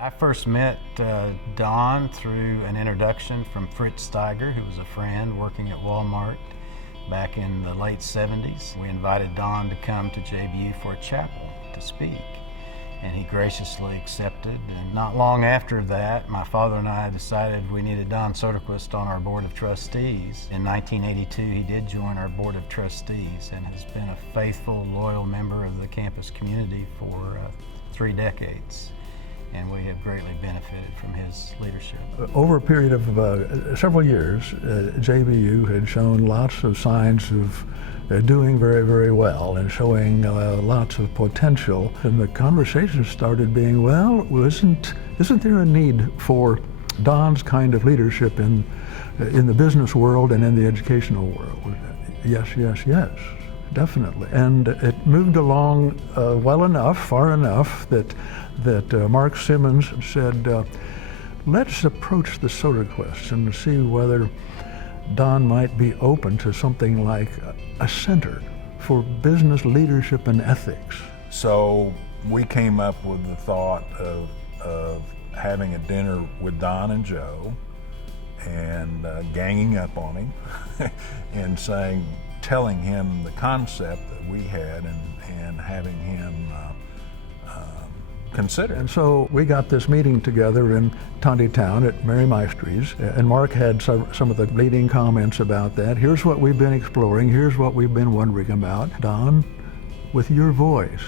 I first met Don through an introduction from Fritz Steiger, who was a friend working at Walmart back in the late 70s. We invited Don to come to JBU for a chapel to speak, and he graciously accepted. And not long after that, my father and I decided we needed Don Soderquist on our board of trustees. In 1982, he did join our board of trustees and has been a faithful, loyal member of the campus community for 3 decades. And we have greatly benefited from his leadership. Over a period of several years, JBU had shown lots of signs of doing very, very well and showing lots of potential. And the conversation started being, well, isn't there a need for Don's kind of leadership in the business world and in the educational world? Yes, yes, yes, definitely. And it moved along well enough, far enough that Mark Simmons said, let's approach the Soderquists and see whether Don might be open to something like a center for business leadership and ethics. So we came up with the thought of having a dinner with Don and Joe and ganging up on him and telling him the concept that we had and having him consider. And so we got this meeting together in Town at Mary Maestry's, and Mark had some of the leading comments about that. Here's what we've been exploring, here's what we've been wondering about. Don, with your voice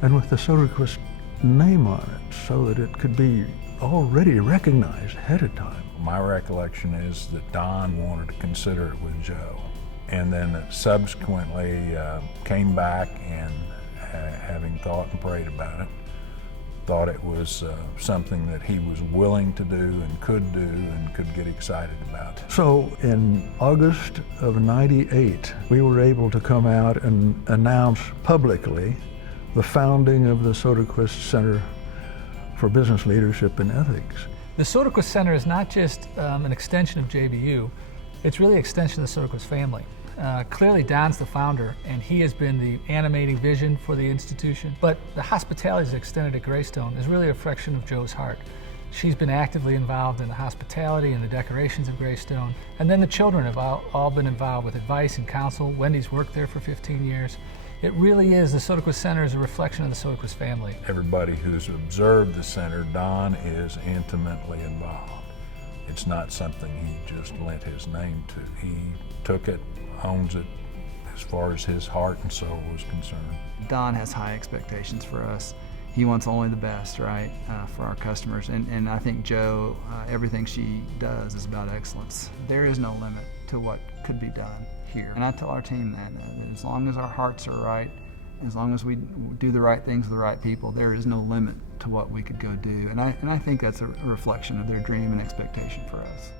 and with the Soderquist name on it so that it could be already recognized ahead of time. My recollection is that Don wanted to consider it with Joe, and then subsequently came back and having thought and prayed about it, thought it was something that he was willing to do and could get excited about. So in August of '98, we were able to come out and announce publicly the founding of the Soderquist Center for Business Leadership and Ethics. The Soderquist Center is not just an extension of JBU, it's really an extension of the Soderquist family. Clearly Don's the founder and he has been the animating vision for the institution, but the hospitality that's extended at Greystone is really a reflection of Joe's heart. She's been actively involved in the hospitality and the decorations of Greystone, and then the children have all been involved with advice and counsel. Wendy's worked there for 15 years. It really is, the Soderquist Center is a reflection of the Soderquist family. Everybody who's observed the center, Don is intimately involved. It's not something he just lent his name to. He took it, owns it as far as his heart and soul was concerned. Don has high expectations for us. He wants only the best, right, for our customers. And I think Joe, everything she does is about excellence. There is no limit to what could be done here. And I tell our team that as long as our hearts are right, as long as we do the right things with the right people, there is no limit to what we could go do. And I think that's a reflection of their dream and expectation for us.